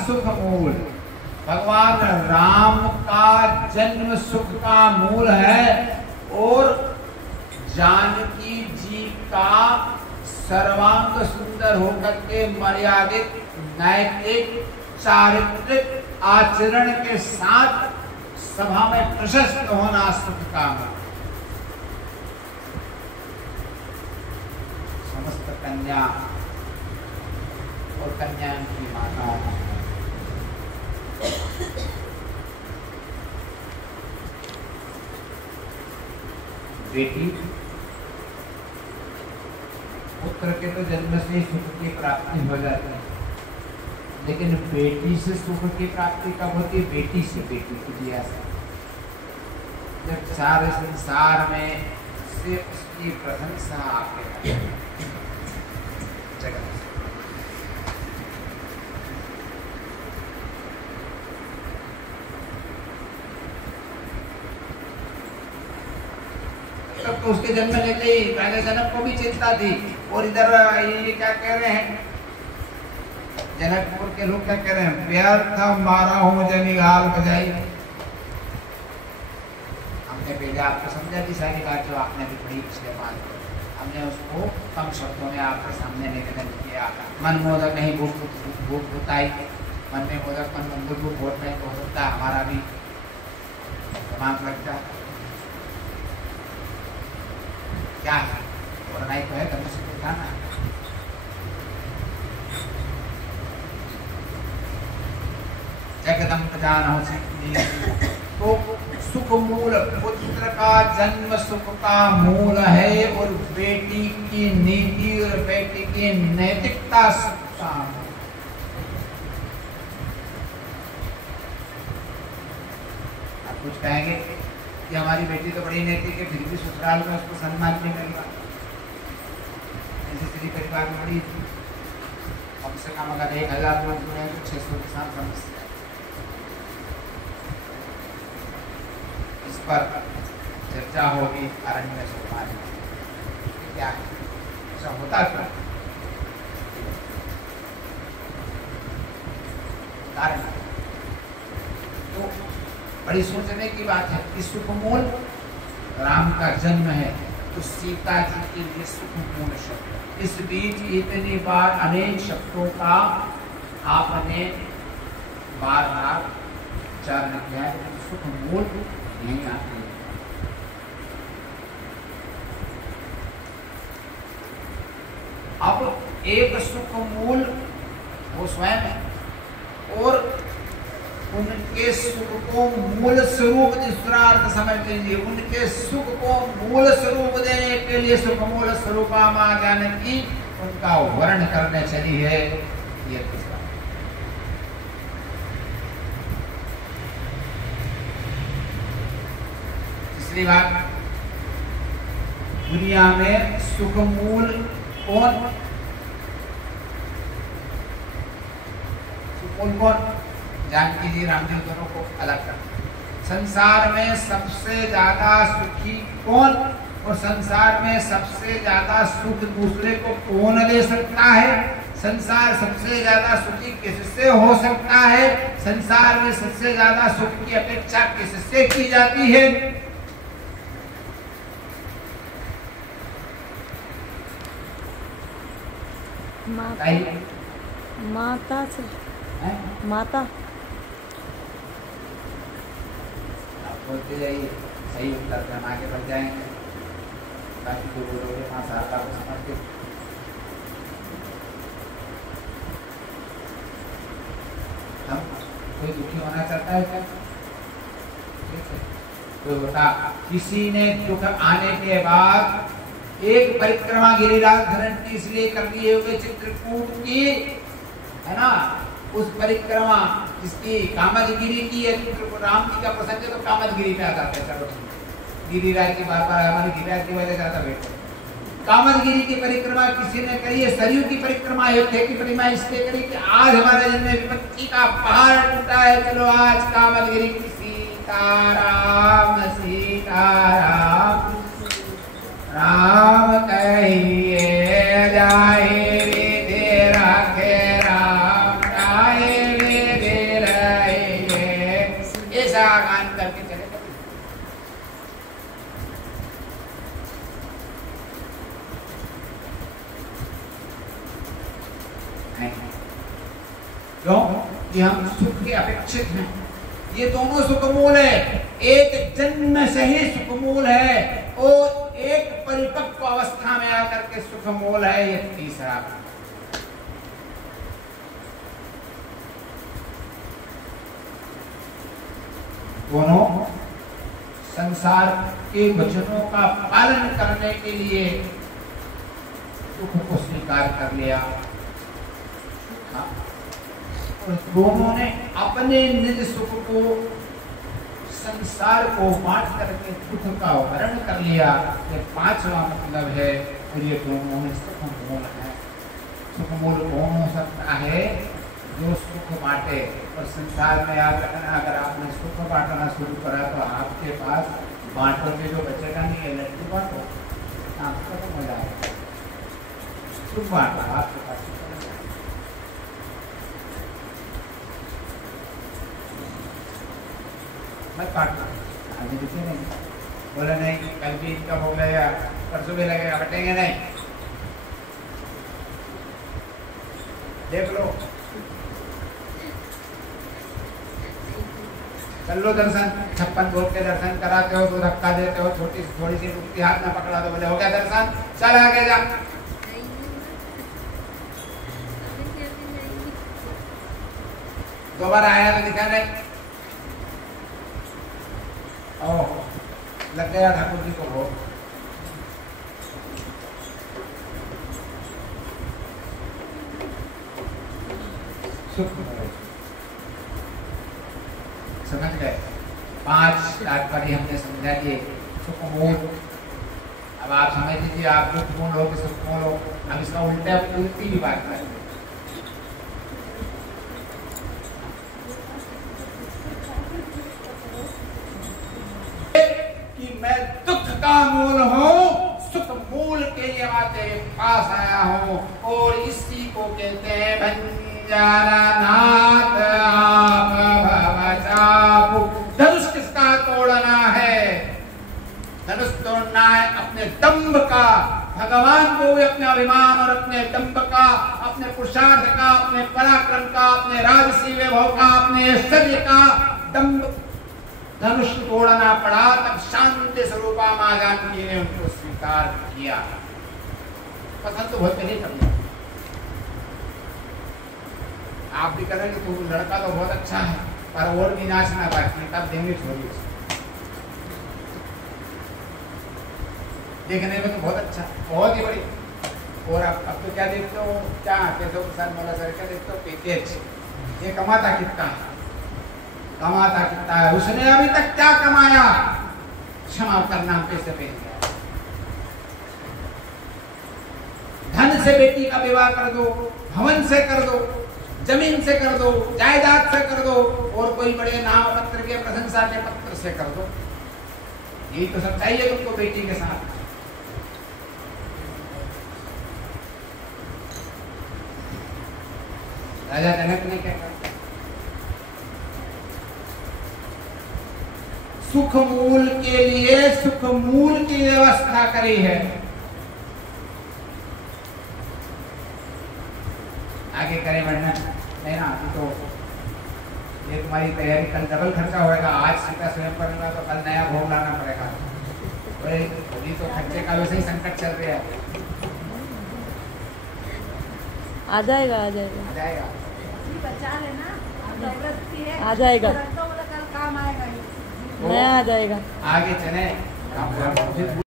सुख मूल। भगवान राम का जन्म सुख का मूल है और जानकी जी का सर्वांग सुंदर होकर के मर्यादित नैतिक चारित्रिक आचरण के साथ सभा में प्रशस्त होना सुख का मूल। समस्त कन्या और कन्या की माताओं बेटी पुत्र के तो जन्म से सुख की प्राप्ति हो जाती है, लेकिन बेटी से सुख की प्राप्ति कब होती है? बेटी से बेटी की दिया से जब सारे संसार में से उसकी प्रशंसा आके जगत तब तो उसके जन्म लेते ही पहले जन्म को भी चिंता थी। और इधर ये क्या कह रहे हैं जनकपुर के लोग, क्या कह रहे हैं? व्यर्थ मारा हूं जनिगाल बजाई। हमने पहले आपको समझा थी सारी बात जो आपने भी पढ़ी पिछले बार, हमने उसको कम शब्दों में आपके सामने निवेदन किया। मन मोदक नहीं भूख भूताई, मन में मोदक मन मंदिर को वोट नहीं हो सकता, हमारा भी दिमाग लगता क्या है और नहीं तो है धर्म से उठाना। जगदम्ब जानो तो सुख मूल, पुत्र का जन्म सुख का मूल है और बेटी की नीति और बेटी की नैतिकता सुख का मूल। आप कुछ कहेंगे कि हमारी बेटी तो बड़ी नैतिक है, फिर भी ससुराल में उसको सम्मान नहीं मिलेगा। ऐसे स्त्री परिवार में बड़ी कम से कम अगर 1000 लोग जुड़े तो 600 के साथ समस्या। इस पर चर्चा होगी अरण्य सोमवार में, क्या है ऐसा होता क्यों? कारण तो बड़ी सोचने की बात है कि सुख मूल राम का जन्म है तो सीता जी के लिए सुख मूल शब्द। इस बीच इतनी बार अनेक शब्दों का आपने बार बार उच्चारण किया है, सुख मूल नहीं आते। अब एक सुख मूल वो स्वयं है और उनके सुख को मूल स्वरूप, दूसरा अर्थ समझ लीजिए, उनके सुख को मूल स्वरूप देने के लिए सुख मूल स्वरूपा मां जानकी उनका वर्ण करने चली है। ये दूसरा तीसरी बात, दुनिया में सुख मूल कौन? सुख मूल कौन? जानकी जी राम जी दोनों को अलग कर। संसार में सबसे ज्यादा सुखी कौन और संसार में सबसे ज्यादा सुख दूसरे को कौन दे सकता है? संसार सबसे ज्यादा सुखी किससे हो सकता है? संसार में सबसे ज्यादा सुख की अपेक्षा किससे की जाती है? माता से। माता बोलते जाइए, सही उत्तर पे हम आगे बढ़ जाएंगे। बाकी जो बोलोगे 5 साल का समझ के हम कोई दुखी होना चाहता है क्या? कोई होता? किसी ने दुख आने के बाद एक परिक्रमा गिरिराज धरण की इसलिए कर लिए हुए चित्रकूट की, है ना, उस परिक्रमा जिसकी कामदगिरी की है, राम जी का प्रसंग है तो कामदगिरी पे आता है। चलो गिरिराज की बात हमारे गिरिराज की वजह ज्यादा बैठो। कामदगिरी की परिक्रमा किसी ने करी है, सरयू की परिक्रमा, अयोध्या की परिक्रमा इसलिए करी कि आज हमारे जन्म में विपत्ति का पहाड़ टूटा है, चलो आज कामदगिरी की सीताराम सीताराम राम कहिए जाए विधि रखे राम जाए ऐसा गान करके चले गए। क्यों कि हम सुख के अपेक्षित हैं। ये दोनों सुखमूल है, एक जन्म से ही सुखमूल है और एक परिपक्व अवस्था में आकर के सुखमूल है ये तीसरा। दोनों संसार के वचनों का पालन करने के लिए सुख को स्वीकार कर लिया और दोनों ने अपने निज सुख को संसार को बांट करके दुख का हरण कर लिया। ये पांचवा मतलब है। और ये दोनों में सुखमूल है। सुखमूल कौन हो सकता है? जो सुख बांटे। और संसार में याद रखना, अगर आपने सुख बांटना शुरू करा तो आपके पास बांटोगे जो बचेगा नहीं है। लड्डू बांटो, आपको तो मजा आएगा। सुख बांटो, आपके पास मत काटना। अभी दिखे नहीं, बोला नहीं कल भी इनका हो गया, परसों भी लगेगा, बटेंगे नहीं। देख लो, कर लो दर्शन। 56 भोग के दर्शन कराते हो तो धक्का देते हो, थोड़ी सी मुक्ति हाथ में पकड़ा दो, बोले हो गया दर्शन, चल आगे जा। दोबारा आया तो दिखा नहीं। ओह, लग गया ठाकुर जी को भोग। समझ गए? 5 तात्पर्य हमने समझा दिए। सुखमूल, अब आप समझ लीजिए, आप दुखमूल हो कि सुखमूल हो। अब इसका उल्टी भी बात करें। मैं दुख का मूल हूँ, सुख मूल के लिए आपके पास आया हूँ और इसी को कहते हैं भंजानानाथ आप भवचापु। धनुष किसका तोड़ना है? धनुष तोड़ना है अपने दंभ का। भगवान को भी अपने अभिमान और अपने दंभ का, अपने पुरुषार्थ का, अपने पराक्रम का, अपने राजसी वैभव का, अपने ऐश्वर्य का दंभ धनुष तोड़ना पड़ा। तब शांति स्वरूपा मां जानकी ने उनको स्वीकार किया। पसंद तो बहुत पहले कर लिया। आप भी करेंगे तो लड़का तो बहुत अच्छा है, पर और भी नाचना बाकी, तब देंगे छोड़ी। देखने में तो बहुत अच्छा, बहुत ही बड़ी। और अब तो क्या देखते हो, क्या केशव प्रसाद मौला सर क्या देखते हो? पैकेज। ये कमाता कितना है, कमाता कितना है, उसने अभी तक क्या कमाया? क्षमा करना पैसे पे दिया। धन से बेटी का विवाह कर दो, भवन से कर दो, जमीन से कर दो, जायदाद से कर दो, और कोई बड़े नाम पत्र के प्रशंसा के पत्र से कर दो। यही तो सब चाहिए तुमको बेटी के साथ। राजा जनक ने क्या कहा? सुख मूल के लिए सुख मूल की व्यवस्था करी है। आगे करें बढ़ना नहीं ना, अभी तो ये तुम्हारी तैयारी, कल डबल खर्चा होगा। आज सीता स्वयं करूंगा तो कल नया भोग लाना पड़ेगा। अभी तो खर्चे का वैसे ही संकट चल रहा है। आ जाएगा, आ जाएगा, आ जाएगा, बचा लेना, आ जाएगा, काम आएगा, नया आ जाएगा। आगे चले।